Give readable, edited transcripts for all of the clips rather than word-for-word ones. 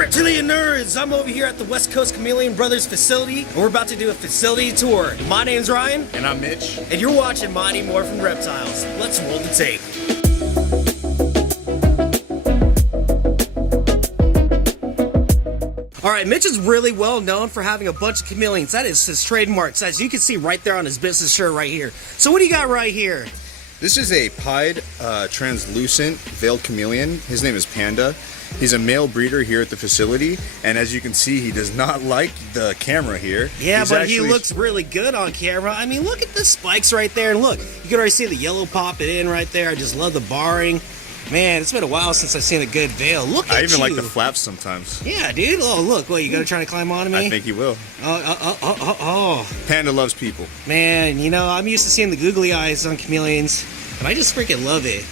Reptilian nerds! I'm over here at the West Coast Chameleon Brothers facility, and we're about to do a facility tour. My name's Ryan. And I'm Mitch. And you're watching Mighty Morphing Reptiles. Let's roll the tape. Alright, Mitch is really well known for having a bunch of chameleons. That is his trademarks, as you can see right there on his business shirt right here. So what do you got right here? This is a pied, translucent, veiled chameleon. His name is Panda. He's a male breeder here at the facility, and as you can see, he does not like the camera here. Yeah, but he looks really good on camera. I mean, look at the spikes right there, and look, you can already see the yellow popping in right there. I just love the barring. Man, it's been a while since I've seen a good veil. Look at you. I even like the flaps sometimes. Yeah, dude. Oh, look. What, you gonna try to climb onto me? I think he will. Oh. Panda loves people. Man, you know, I'm used to seeing the googly eyes on chameleons, but I just freaking love it.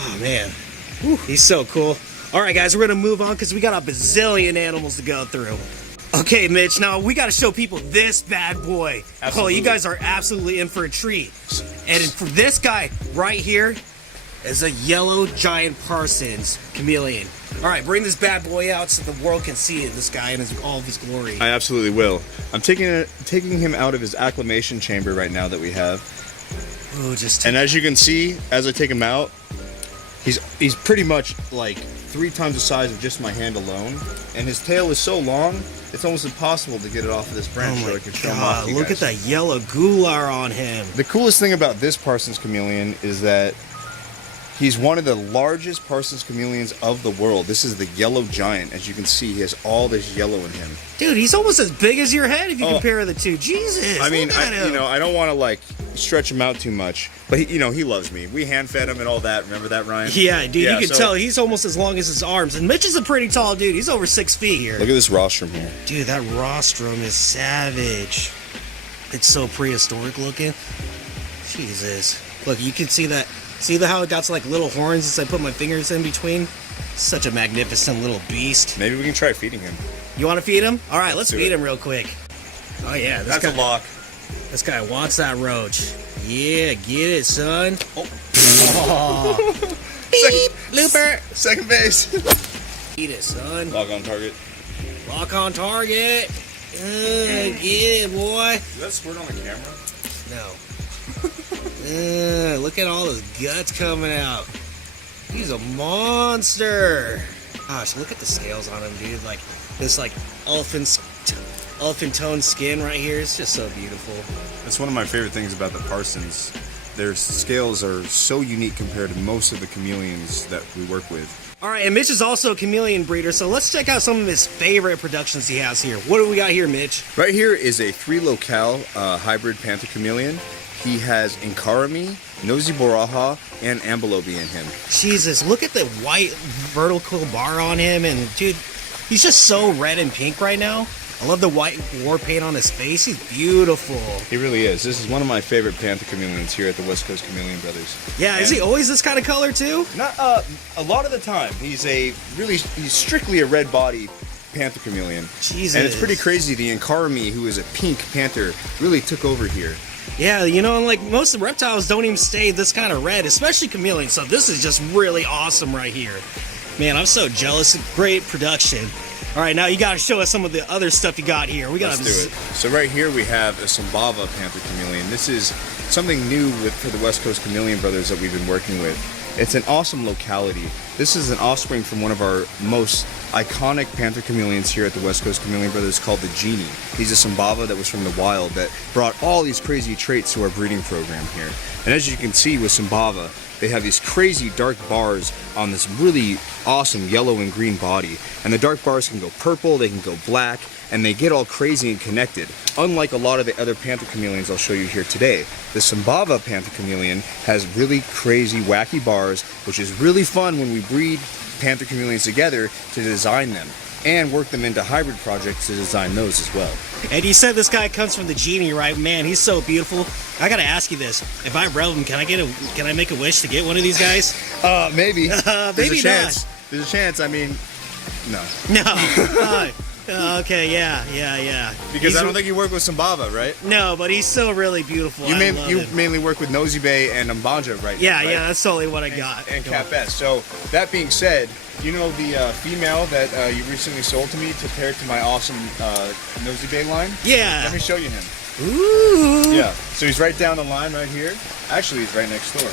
Oh, man. Whew, he's so cool. All right, guys, we're going to move on because we got a bazillion animals to go through. Okay, Mitch, now we got to show people this bad boy. Absolutely. Oh, you guys are absolutely in for a treat. And for this guy right here is a yellow giant Parsons chameleon. All right, bring this bad boy out so the world can see this guy in all of his glory. I absolutely will. I'm taking him out of his acclimation chamber right now that we have. Ooh, and as you can see, as I take him out, he's pretty much like 3 times the size of just my hand alone, and his tail is so long it's almost impossible to get it off of this branch so I can show him off to you look guys. at that yellow gular on him. The coolest thing about this Parsons chameleon is that he's one of the largest Parsons chameleons of the world. This is the yellow giant. As you can see, he has all this yellow in him. Dude, he's almost as big as your head if you compare the two. Jesus. I mean, I don't want to like stretch him out too much, but he loves me. We hand fed him and all that. Remember that, Ryan? Yeah, dude. Yeah, you can tell he's almost as long as his arms. And Mitch is a pretty tall dude. He's over 6 feet here. Look at this rostrum here. Dude, that rostrum is savage. It's so prehistoric looking. Jesus. Look, you can see that. See how it got like little horns as I put my fingers in between? Such a magnificent little beast. Maybe we can try feeding him. You want to feed him? All right, let's feed him real quick. Oh yeah, that's a lock. This guy wants that roach. Yeah, get it, son. Oh. Beep, looper. Second base. Eat it, son. Lock on target. Lock on target. Get it, boy. Is that squirt on the camera? No. Look at all his guts coming out. He's a monster. Gosh, look at the scales on him, dude. Like this, like elephant tone skin right here. It's just so beautiful. That's one of my favorite things about the Parsons. Their scales are so unique compared to most of the chameleons that we work with. All right, and Mitch is also a chameleon breeder, so let's check out some of his favorite productions he has here. What do we got here, Mitch? Right here is a 3-locale hybrid panther chameleon. He has Inkarami, Nosy Boraha, and Ambelobi in him. Jesus, look at the white vertical bar on him, and dude, he's just so red and pink right now. I love the white war paint on his face. He's beautiful. He really is. This is one of my favorite panther chameleons here at the West Coast Chameleon Brothers. Yeah, is he always this kind of color too? Not a lot of the time. He's strictly a red body panther chameleon. Jesus. And it's pretty crazy. The Inkarami, who is a pink panther, really took over here. Yeah, you know, and like most of the reptiles don't even stay this kind of red, especially chameleons. So this is just really awesome right here. Man, I'm so jealous. Great production. All right, now you got to show us some of the other stuff you got here. Let's do it. So right here we have a Sambava panther chameleon. This is something new for the West Coast Chameleon Brothers that we've been working with. It's an awesome locality. This is an offspring from one of our most iconic panther chameleons here at the West Coast Chameleon Brothers called the Genie. He's a Sambava that was from the wild that brought all these crazy traits to our breeding program here. And as you can see with Sambava, they have these crazy dark bars on this really awesome yellow and green body. And the dark bars can go purple, they can go black, and they get all crazy and connected. Unlike a lot of the other panther chameleons I'll show you here today, the Sambava panther chameleon has really crazy, wacky bars, which is really fun when we breed panther chameleons together to design them and work them into hybrid projects to design those as well. And you said this guy comes from the Genie, right? Man, he's so beautiful. I gotta ask you this: if I rev him, can I make a wish to get one of these guys? Maybe. Maybe There's a chance. There's a chance. I mean, no. No. Okay, yeah. Because I don't think you work with Sambava, right? No, but he's still really beautiful. You I love him. mainly work with Nosy Bay and Mbanja right Yeah, now, right? yeah, that's totally what I got. And Cap S. So that being said, you know the female that you recently sold to me to pair to my awesome Nosy Bay line? Yeah. Let me show you him. Ooh. Yeah. So he's right down the line right here. Actually, he's right next door.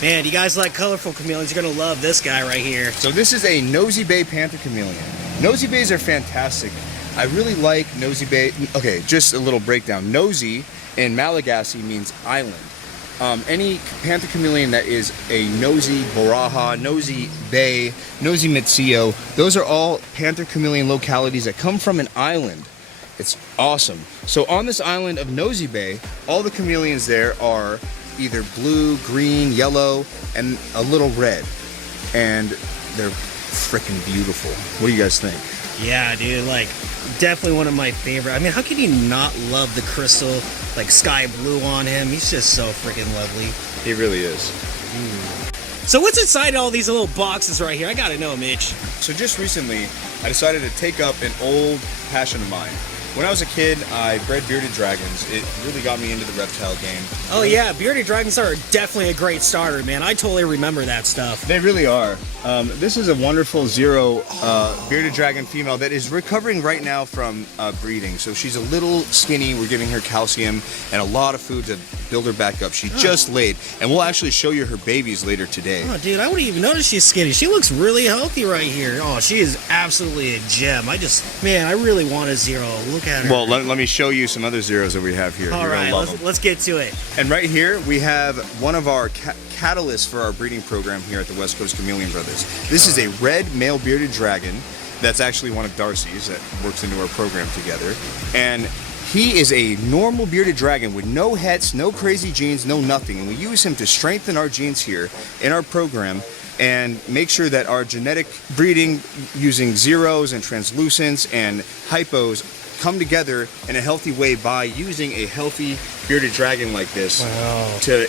Man, you guys like colorful chameleons, you're gonna love this guy right here. So this is a Nosy Bay Panther Chameleon. Nosy Bays are fantastic. I really like Nosy Bay. Okay, just a little breakdown. Nosy in Malagasy means island. Any Panther Chameleon that is a Nosy Baraha, Nosy Bay, Nosy Mitsio, those are all Panther Chameleon localities that come from an island. It's awesome. So on this island of Nosy Bay, all the chameleons there are either blue, green, yellow, and a little red. And they're freaking beautiful. What do you guys think? Yeah, dude, like, definitely one of my favorite. I mean, how can you not love the crystal, like, sky blue on him? He's just so freaking lovely. He really is. So what's inside all these little boxes right here? I gotta know, Mitch. So just recently, I decided to take up an old passion of mine. When I was a kid, I bred bearded dragons. It really got me into the reptile game. Oh yeah, bearded dragons are definitely a great starter, man. I totally remember that stuff. They really are. This is a wonderful zero bearded dragon female that is recovering right now from breeding. So she's a little skinny. We're giving her calcium and a lot of food to build her back up. She just laid, and we'll actually show you her babies later today. Oh, dude, I wouldn't even notice she's skinny. She looks really healthy right here. Oh, she is absolutely a gem. Man, I really want a zero. Look at her. Well, let me show you some other zeros that we have here. All right, let's get to it. And right here, we have one of our catalysts for our breeding program here at the West Coast Chameleon Brothers. This is a red male bearded dragon that's actually one of Darcy's that works into our program together. And he is a normal bearded dragon with no hets, no crazy genes, no nothing. And we use him to strengthen our genes here in our program and make sure that our genetic breeding using zeros and translucents and hypos come together in a healthy way by using a healthy bearded dragon like this to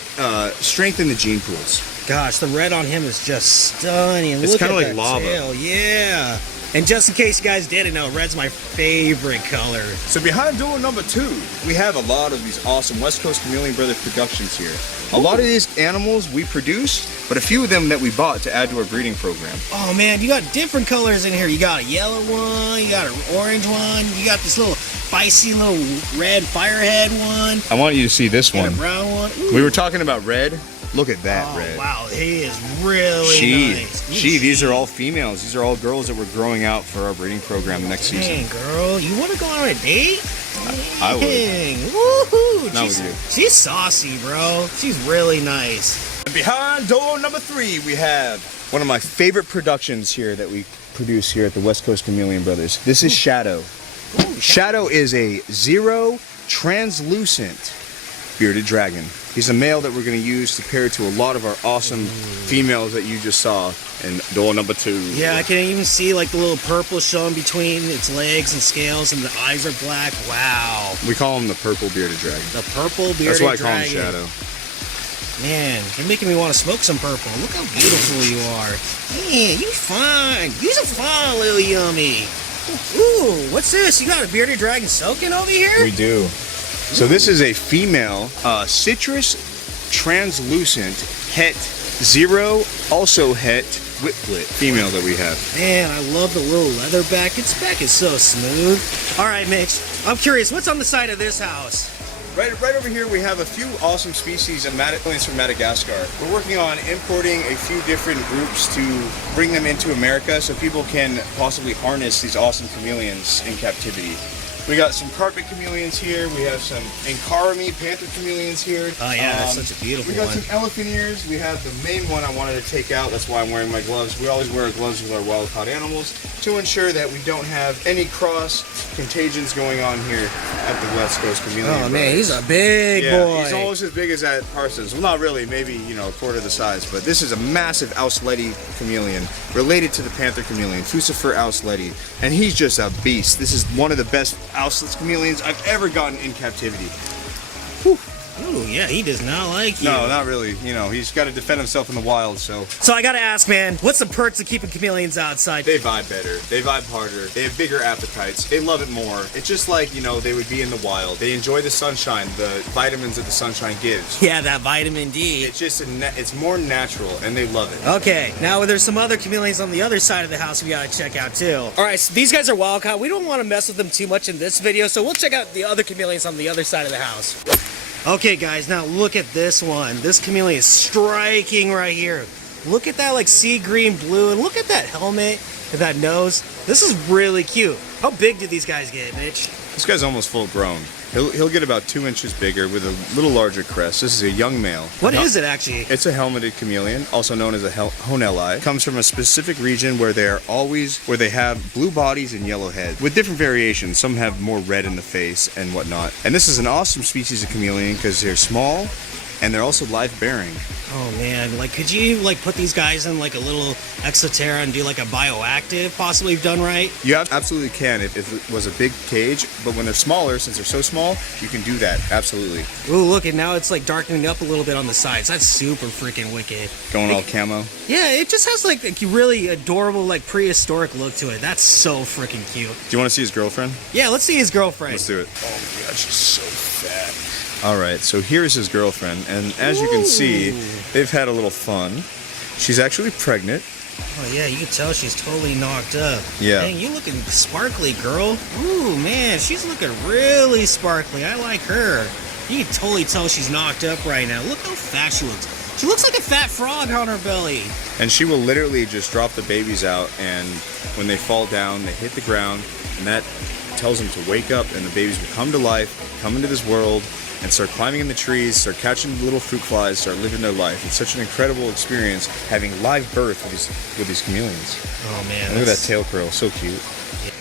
strengthen the gene pools. Gosh, the red on him is just stunning. It's kind of like that lava. tail. Yeah. And just in case you guys didn't know, red's my favorite color. So behind door number 2, we have a lot of these awesome West Coast Chameleon Brother productions here. A lot of these animals we produce, but a few of them that we bought to add to our breeding program. Oh man, you got different colors in here. You got a yellow one, you got an orange one, you got this little spicy little red firehead one. I want you to see this one. And a brown one. Ooh. We were talking about red. Look at that red. Wow, he is really nice. These are all females. These are all girls that we're growing out for our breeding program next season. Dang, girl, you want to go on a date? I would. Dang, woohoo! Not with you. She's saucy, bro. She's really nice. And behind door number 3, we have one of my favorite productions here that we produce here at the West Coast Chameleon Brothers. This is Shadow. Ooh, Shadow is a zero translucent bearded dragon. He's a male that we're going to use to pair to a lot of our awesome females that you just saw in door number 2. Yeah, I can even see like the little purple showing between its legs and scales, and the eyes are black. Wow. We call him the purple bearded dragon. The purple bearded dragon. That's why I call him Shadow. Man, you're making me want to smoke some purple. Look how beautiful you are. Man, you fine. You's a fine little yummy. Ooh, what's this? You got a bearded dragon soaking over here? We do. So this is a female citrus translucent het zero, also het whiplet female that we have. Man, I love the little leather back. Its back is so smooth. All right, Mitch, I'm curious, what's on the side of this house? Right over here we have a few awesome species of chameleons from Madagascar. We're working on importing a few different groups to bring them into America so people can possibly harness these awesome chameleons in captivity. We got some carpet chameleons here. We have some Encarami panther chameleons here. Oh yeah, that's such a beautiful one. We got one. some elephant ears. We have the main one I wanted to take out. That's why I'm wearing my gloves. We always wear gloves with our wild caught animals to ensure that we don't have any cross contagions going on here at the West Coast Chameleon Oh Brothers. man, he's a big boy. He's almost as big as that Parsons. Well, not really, maybe, a quarter the size, but this is a massive Ausleti chameleon related to the panther chameleon, Fusifer ausleti, and he's just a beast. This is one of the best Auslets chameleons I've ever gotten in captivity. Whew. Ooh, yeah, he does not like you. No, not really. You know, he's got to defend himself in the wild, so. So I gotta ask, man, what's the perks of keeping chameleons outside? They vibe better. They vibe harder. They have bigger appetites. They love it more. It's just like, you know, they would be in the wild. They enjoy the sunshine, the vitamins that the sunshine gives. Yeah, that vitamin D. It's just, it's more natural, and they love it. Okay, now there's some other chameleons on the other side of the house we gotta check out too. All right, so these guys are wild caught. We don't want to mess with them too much in this video, so we'll check out the other chameleons on the other side of the house. Okay, guys, now look at this one. This chameleon is striking right here. Look at that like sea green blue, and look at that helmet and that nose. This is really cute. How big do these guys get, Mitch? This guy's almost full grown. He'll get about 2 inches bigger with a little larger crest. This is a young male. What is it actually? It's a helmeted chameleon, also known as a honelli. Comes from a specific region where they have blue bodies and yellow heads with different variations. Some have more red in the face and whatnot. And this is an awesome species of chameleon because they're small and they're also live-bearing. Oh man, like could you like put these guys in like a little Exoterra and do like a bioactive possibly done right? You absolutely can if it was a big cage, but when they're smaller, since they're so small, you can do that, absolutely. Ooh, look, and now it's like darkening up a little bit on the sides. That's super freaking wicked. Going all camo? Yeah, it just has like a really adorable like prehistoric look to it. That's so freaking cute. Do you want to see his girlfriend? Yeah, let's see his girlfriend. Let's do it. Oh my god, she's so fat. Alright, so here's his girlfriend, and as you can see, they've had a little fun. She's actually pregnant. Oh yeah, you can tell she's totally knocked up. Yeah. Dang, you looking sparkly, girl. Ooh, man, she's looking really sparkly. I like her. You can totally tell she's knocked up right now. Look how fat she looks. She looks like a fat frog on her belly. And she will literally just drop the babies out, and when they fall down, they hit the ground, and that tells them to wake up, and the babies will come to life, come into this world, and start climbing in the trees, start catching little fruit flies, start living their life. It's such an incredible experience having live birth with these chameleons. Oh man, and look at that tail curl, so cute.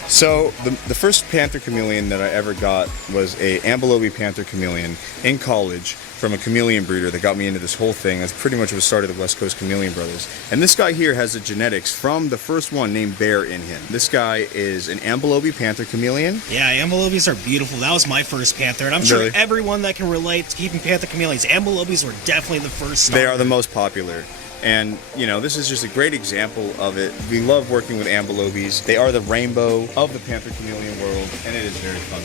So the first panther chameleon that I ever got was a ambelobe panther chameleon in college from a chameleon breeder that got me into this whole thing. That's pretty much what started the West Coast Chameleon Brothers. And this guy here has the genetics from the first one named Bear in him. This guy is an ambelobe panther chameleon. Yeah, ambelobes are beautiful. That was my first panther, and I'm sure everyone that can relate to keeping panther chameleons, ambelobes were definitely the first starter. They are the most popular. And, you know, this is just a great example of it. We love working with ambelobes. They are the rainbow of the panther chameleon world, and it is very fun.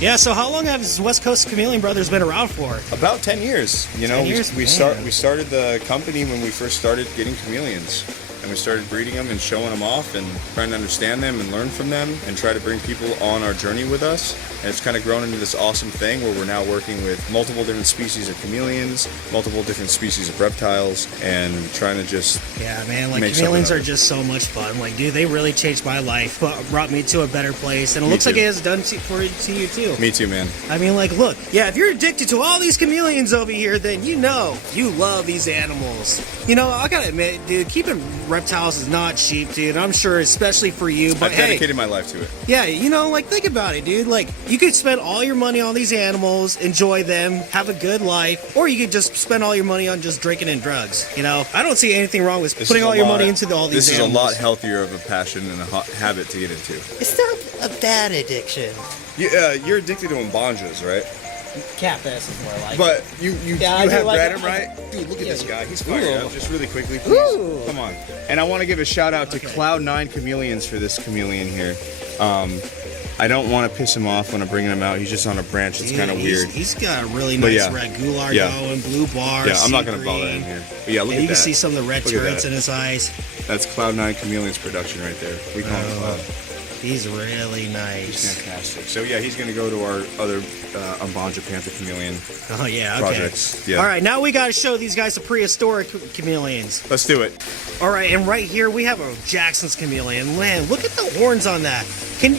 Yeah, so how long has West Coast Chameleon Brothers been around for? About 10 years. You know, 10 years? we started the company when we first started getting chameleons. And we started breeding them and showing them off and trying to understand them and learn from them and try to bring people on our journey with us. And it's kind of grown into this awesome thing where we're now working with multiple different species of chameleons, multiple different species of reptiles, and trying to just yeah, man, like chameleons are just so much fun. Like, dude, they really changed my life, brought me to a better place, and it looks like it has done for you too. Me too, man. I mean, like, look, yeah, if you're addicted to all these chameleons over here, then you know you love these animals. You know, I gotta admit, dude, keeping reptiles is not cheap, dude. I'm sure, especially for you. But I've dedicated my life to it. Yeah, you know, like think about it, dude. Like you could spend all your money on these animals, enjoy them, have a good life, or you could just spend all your money on just drinking and drugs. You know, I don't see anything wrong with putting all your money into all these. This animals. is a lot healthier of a passion and a habit to get into. It's not a bad addiction. You're addicted to umbanjas, right? Catfish is more like. But you have like bred him, right? Dude, look at this guy. He's fired up. Just really quickly, please. Ooh. Come on. And I want to give a shout out to Cloud9 Chameleons for this chameleon here. I don't want to piss him off when I'm bringing him out. He's just on a branch. It's kind of weird. He's got a really nice red gular going, blue bars. Yeah, I'm not going to bother him here. But yeah, look at that. You can see some of the red turrets in his eyes. That's Cloud9 Chameleons production right there. We call him Cloud. He's really nice. He's fantastic. So yeah, he's going to go to our other Umbanja Panther Chameleon projects. Yeah. All right, now we got to show these guys the prehistoric chameleons. Let's do it. All right, and right here we have a Jackson's chameleon. Man, look at the horns on that.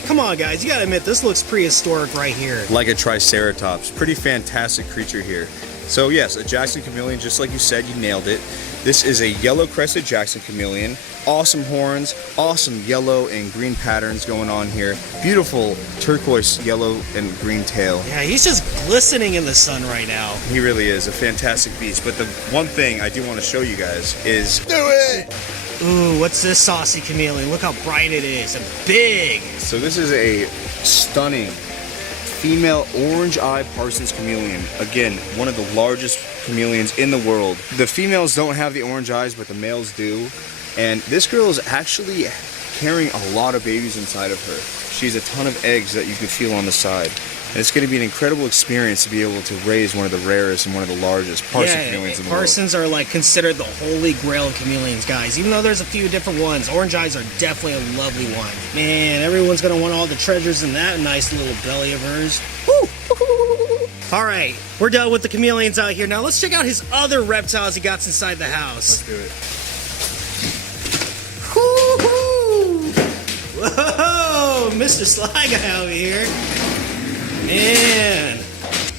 Come on, guys, you got to admit, this looks prehistoric right here. Like a triceratops. Pretty fantastic creature here. So yes, a Jackson chameleon, just like you said, you nailed it. This is a yellow-crested Jackson chameleon. Awesome horns, awesome yellow and green patterns going on here. Beautiful turquoise yellow and green tail. Yeah, he's just glistening in the sun right now. He really is a fantastic beast. But the one thing I do want to show you guys is... Do it! Ooh, what's this saucy chameleon? Look how bright it is and big. So this is a stunning female orange-eye Parsons chameleon. Again, one of the largest chameleons in the world. The females don't have the orange eyes, but the males do. And this girl is actually carrying a lot of babies inside of her. She has a ton of eggs that you can feel on the side. And it's going to be an incredible experience to be able to raise one of the rarest and one of the largest Parson chameleons in the world. Parsons are like considered the holy grail of chameleons, guys. Even though there's a few different ones, orange eyes are definitely a lovely one. Man, everyone's going to want all the treasures in that nice little belly of hers. Woo! All right, we're done with the chameleons out here. Now let's check out his other reptiles he got inside the house. Let's do it. Whoa, Mr. Sly Guy over here. Man.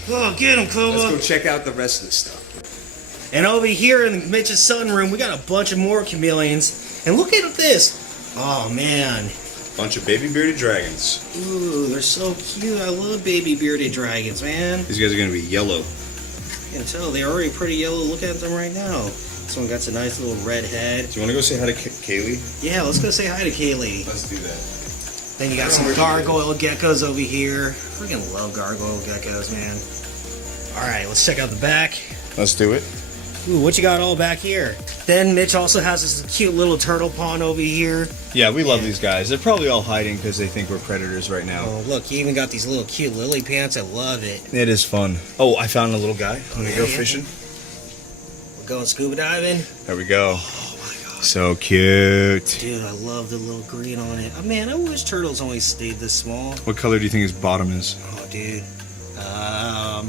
Oh, get him, Kuba. Let's go check out the rest of this stuff. And over here in Mitch's sunroom, we got a bunch of more chameleons. And look at this. Oh, man. Bunch of baby bearded dragons. Ooh, they're so cute. I love baby bearded dragons, man. These guys are going to be yellow. You can tell they're already pretty yellow. Look at them right now. This one got a nice little red head. Do you want to go say hi to Kaylee? Yeah, let's go say hi to Kaylee. Let's do that. Then you got some gargoyle geckos over here. Freaking love gargoyle geckos, man. Alright, let's check out the back. Let's do it. Ooh, what you got all back here? Then Mitch also has this cute little turtle pond over here. Yeah, we love these guys. They're probably all hiding because they think we're predators right now. Oh, look, you even got these little cute lily pants. I love it. It is fun. Oh, I found a little guy. I'm going to go fishing. We're going scuba diving. There we go. Oh my god. So cute. Dude, I love the little green on it. Oh, man, I wish turtles always stayed this small. What color do you think his bottom is? Oh, dude.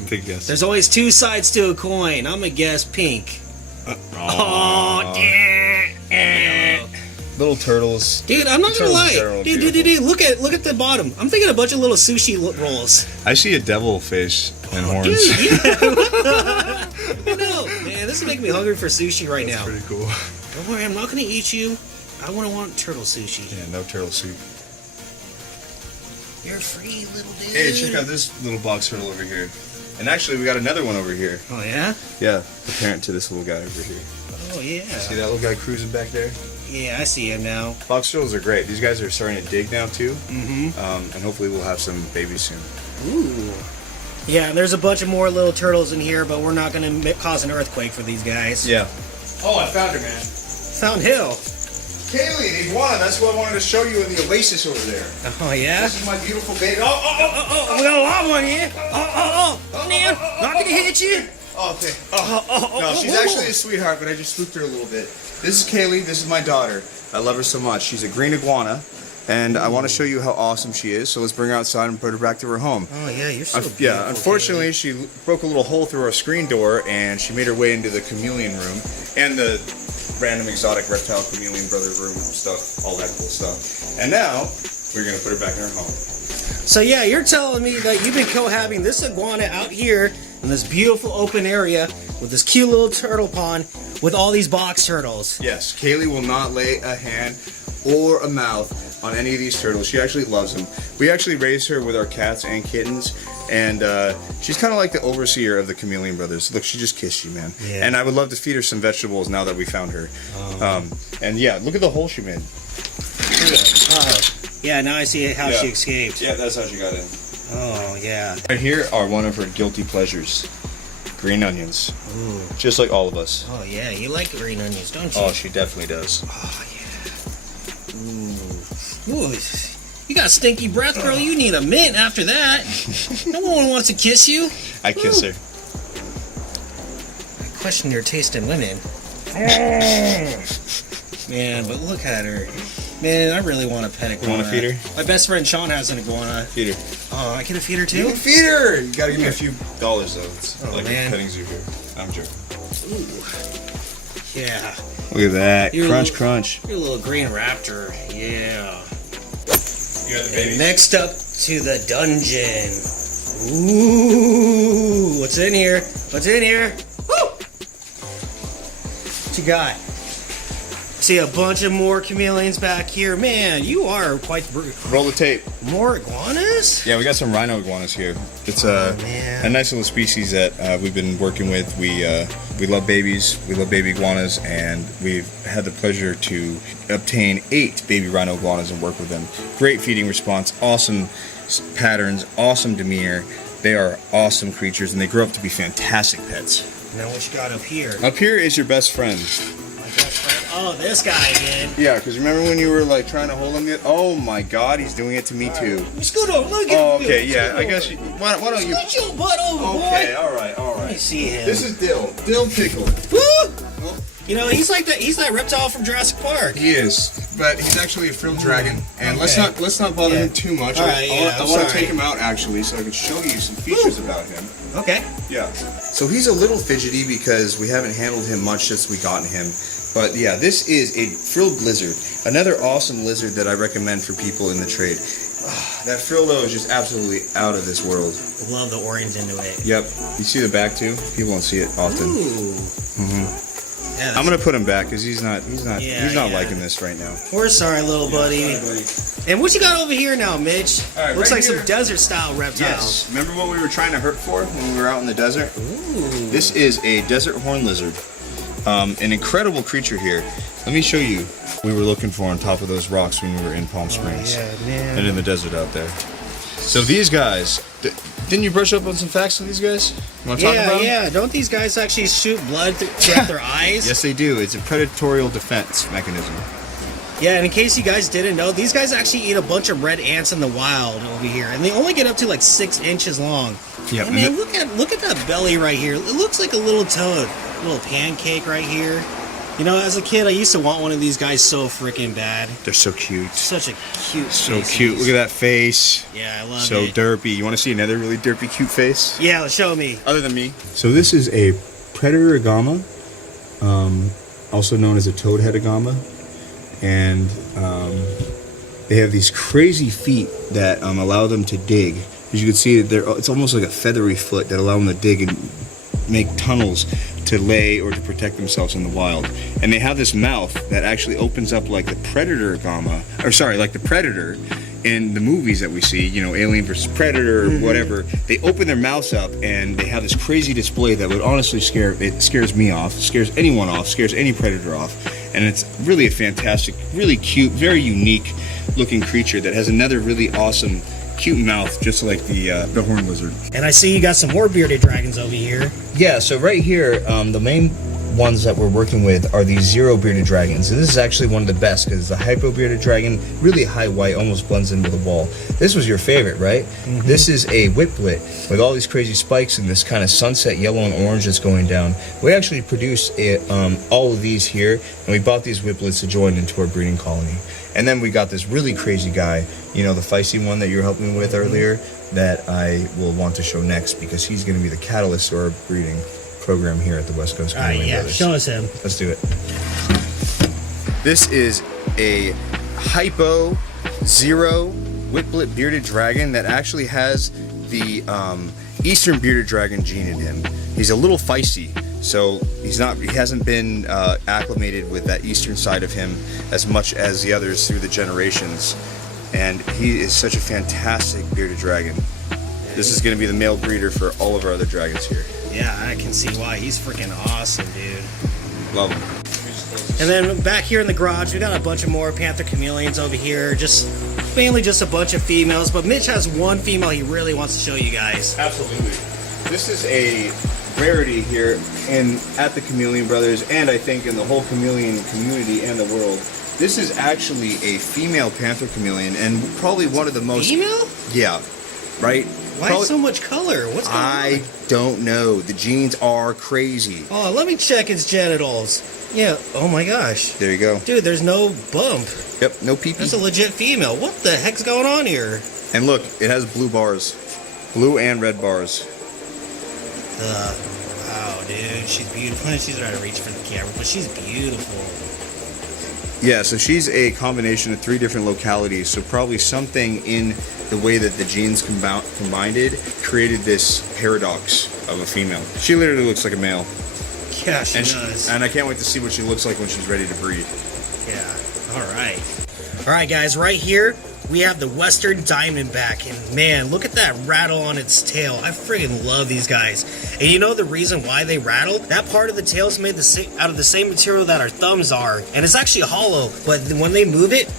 Take a guess. There's always two sides to a coin. I'm gonna guess pink. Oh, damn. Little turtles. Dude, I'm not gonna lie. Turtles Dude, look at the bottom. I'm thinking a bunch of little sushi rolls. I see a devil face and horns. Dude, yeah. I know, man. This is making me hungry for sushi right now. Pretty cool. Don't worry, I'm not gonna eat you. I want turtle sushi. Yeah, no turtle soup. You're free, little dude. Hey, check out this little box turtle over here. And actually, we got another one over here. Oh, yeah? Yeah, the parent to this little guy over here. Oh, yeah. See that little guy cruising back there? Yeah, I see him now. Box turtles are great. These guys are starting to dig now, too. Mm-hmm. And hopefully we'll have some babies soon. Ooh. Yeah, there's a bunch of more little turtles in here, but we're not going to cause an earthquake for these guys. Yeah. Oh, I found her, man. Found Hill. Kaylee, the iguana. That's what I wanted to show you in the oasis over there. Oh, yeah? This is my beautiful baby. We got a lot one here. Oh, man. Not going to hit you. Oh, okay. No, she's actually a sweetheart, but I just spooked her a little bit. This is Kaylee. This is my daughter. I love her so much. She's a green iguana, and I want to show you how awesome she is. So let's bring her outside and put her back to her home. Oh, yeah, you're so beautiful. Yeah, unfortunately, she broke a little hole through our screen door, and she made her way into the chameleon room and the random exotic reptile chameleon brother room stuff, all that cool stuff. And now we're gonna put her back in her home. So yeah, you're telling me that you've been cohabiting this iguana out here in this beautiful open area with this cute little turtle pond with all these box turtles. Yes, Kaylee will not lay a hand or a mouth on any of these turtles. She actually loves them. We actually raise her with our cats and kittens, and she's kind of like the overseer of the Chameleon Brothers. Look, she just kissed you, man. Yeah. And I would love to feed her some vegetables now that we found her. And yeah, look at the hole she made. Look at that. Oh, yeah, now I see how she escaped. Yeah, that's how she got in. Oh, yeah. Right here are one of her guilty pleasures. Green onions. Ooh. Just like all of us. Oh, yeah, you like green onions, don't you? Oh, she definitely does. Oh, yeah. Ooh. You got stinky breath, girl. You need a mint after that. No one wants to kiss you. I kiss her. I question your taste in women. Man, but look at her. Man, I really want to pet iguana. You want to feed her? My best friend Sean has an iguana. Feed her. Oh, I can feed her too? You can feed her! You gotta give me a few dollars though. It's like man. a petting zoo here. I'm joking. Ooh. Yeah. Look at that. You're crunch, a little, crunch. You're a little green raptor. Yeah. You got the babies? And next up to the dungeon. Ooh. What's in here? What's in here? Woo! What you got? See a bunch of more chameleons back here. Man, you are quite the Roll the tape. More iguanas? Yeah, we got some rhino iguanas here. It's man. a nice little species that we've been working with. We love babies. We love baby iguanas, and we've had the pleasure to obtain 8 baby rhino iguanas and work with them. Great feeding response, awesome patterns, awesome demeanor. They are awesome creatures, and they grow up to be fantastic pets. Now what you got up here? Up here is your best friend. My best friend. Oh, this guy again. Yeah, because remember when you were like trying to hold him? Oh my God, he's doing it to me too. Scoot over. Let me get Oh, okay, yeah. I guess. Why don't you? Scoot your butt over, Okay, boy. all right. Let me see him. This is Dill. Dill Pickle. Woo! You know, he's like that reptile from Jurassic Park. He is, but he's actually a frilled dragon, and let's not bother him too much. All right, I want to take him out actually, so I can show you some features about him. Okay. Yeah. So he's a little fidgety because we haven't handled him much since we got him. But yeah, this is a frilled lizard. Another awesome lizard that I recommend for people in the trade. That frill though is just absolutely out of this world. Love the orange into it. Yep. You see the back too? People don't see it often. Ooh. Yeah, I'm gonna put him back because he's not liking this right now. We're sorry, little buddy. And what you got over here now, Mitch? All right, looks right like here. some desert style reptiles. Yes. Remember what we were trying to hurt for when we were out in the desert? Ooh. This is a desert horn lizard. An incredible creature here. Let me show you. We were looking for on top of those rocks when we were in Palm Springs man. and in the desert out there. So these guys, didn't you brush up on some facts with these guys? You want to talk about them? Yeah. Don't these guys actually shoot blood throughout their eyes? Yes, they do. It's a predatorial defense mechanism. Yeah, and in case you guys didn't know, these guys actually eat a bunch of red ants in the wild over here, and they only get up to like 6 inches long. Yeah, and man, look at that belly right here. It looks like a little toad, a little pancake right here. You know, as a kid, I used to want one of these guys so freaking bad. They're so cute. Such a cute. So species. cute. Look at that face. Yeah, I love So it. derpy. You want to see another really derpy, cute face? Yeah, show me. Other than me. So this is a predator agama, also known as a toadhead agama, and they have these crazy feet that allow them to dig. As you can see, it's almost like a feathery foot that allow them to dig and make tunnels to lay or to protect themselves in the wild. And they have this mouth that actually opens up like the predator like the predator in the movies that we see, you know, Alien versus Predator or whatever. They open their mouths up and they have this crazy display that would honestly scares me off, scares anyone off, scares any predator off. And it's really a fantastic, really cute, very unique looking creature that has another really awesome cute mouth, just like the horn lizard. And I see you got some more bearded dragons over here. Yeah, so right here, the main ones that we're working with are these zero bearded dragons, and this is actually one of the best because the hypo bearded dragon, really high white, almost blends into the wall. This was your favorite, right? This is a whiplet with all these crazy spikes and this kind of sunset yellow and orange that's going down. We actually produce all of these here, and we bought these whiplets to join into our breeding colony. And then we got this really crazy guy, you know, the feisty one that you were helping me with earlier, that I will want to show next because he's going to be the catalyst to our breeding program here at the West Coast Chameleon Brothers. Show us him. Let's do it. This is a hypo zero whiplet bearded dragon that actually has the eastern bearded dragon gene in him. He's a little feisty, so he hasn't been acclimated with that eastern side of him as much as the others through the generations, and he is such a fantastic bearded dragon. This is going to be the male breeder for all of our other dragons here. Yeah, I can see why. He's freaking awesome, dude. Love him. And then back here in the garage, we got a bunch of more panther chameleons over here. Just mainly just a bunch of females, but Mitch has one female he really wants to show you guys. Absolutely. This is a rarity here at the Chameleon Brothers, and I think in the whole chameleon community and the world. This is actually a female panther chameleon, and probably one of the most... Female? Yeah, right? Why so much color? What's going on? I don't know. The genes are crazy. Oh, let me check his genitals. Yeah, oh my gosh. There you go. Dude, there's no bump. Yep, no pee-pee. That's a legit female. What the heck's going on here? And look, it has blue bars. Blue and red bars. Wow, dude. She's beautiful. She's trying to reach for the camera, but she's beautiful. Yeah, so she's a combination of 3 different localities, so probably something in the way that the genes combined created this paradox of a female. She literally looks like a male. Yeah, she does. And I can't wait to see what she looks like when she's ready to breed. Yeah. All right, guys. Right here, we have the Western Diamondback, and man, look at that rattle on its tail. I friggin' love these guys. And you know the reason why they rattle? That part of the tail is made out of the same material that our thumbs are, and it's actually hollow. But when they move it,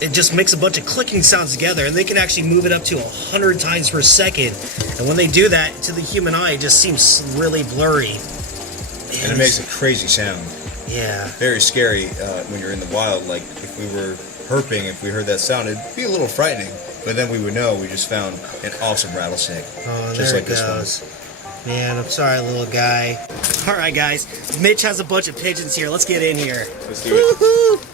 it just makes a bunch of clicking sounds together, and they can actually move it up to 100 times per second. And when they do that, to the human eye, it just seems really blurry. And it makes a crazy sound. Yeah. Very scary when you're in the wild. Like if we were herping, if we heard that sound, it'd be a little frightening. But then we would know we just found an awesome rattlesnake. Oh, just there like it this goes. Man, I'm sorry, little guy. All right, guys. Mitch has a bunch of pigeons here. Let's get in here. Let's do it. Woohoo!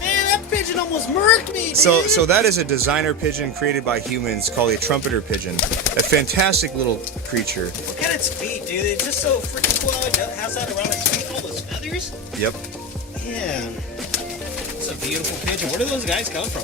Man, that pigeon almost murked me, dude. So that is a designer pigeon created by humans called a trumpeter pigeon. A fantastic little creature. Look at its feet, dude. It's just so freaking cool how it has that around its feet, all those feathers. Yep. Man, it's a beautiful pigeon. Where do those guys come from?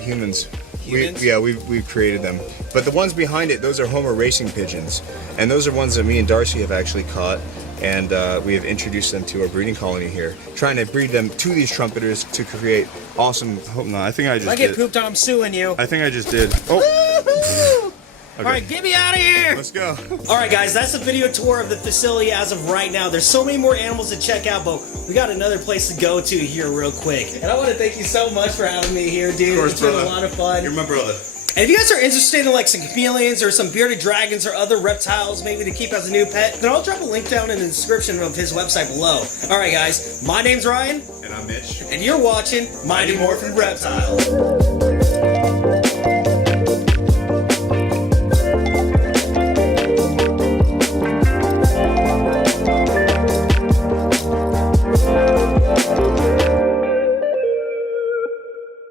Humans. Humans? We've created them. But the ones behind it, those are Homer racing pigeons. And those are ones that me and Darcy have actually caught. And we have introduced them to our breeding colony here, trying to breed them to these trumpeters to create awesome. Oh, no, I think I just If I get pooped on, I'm suing you. I think I just did. Oh. Okay. All right, get me out of here. Let's go. All right, guys, that's the video tour of the facility as of right now. There's so many more animals to check out, but we got another place to go to here real quick. And I want to thank you so much for having me here, dude. Of course, it's been brother. a lot of fun. You're my brother. And if you guys are interested in like some chameleons or some bearded dragons or other reptiles maybe to keep as a new pet, then I'll drop a link down in the description of his website below. Alright guys, my name's Ryan. And I'm Mitch. And you're watching Mighty Morphing Reptiles.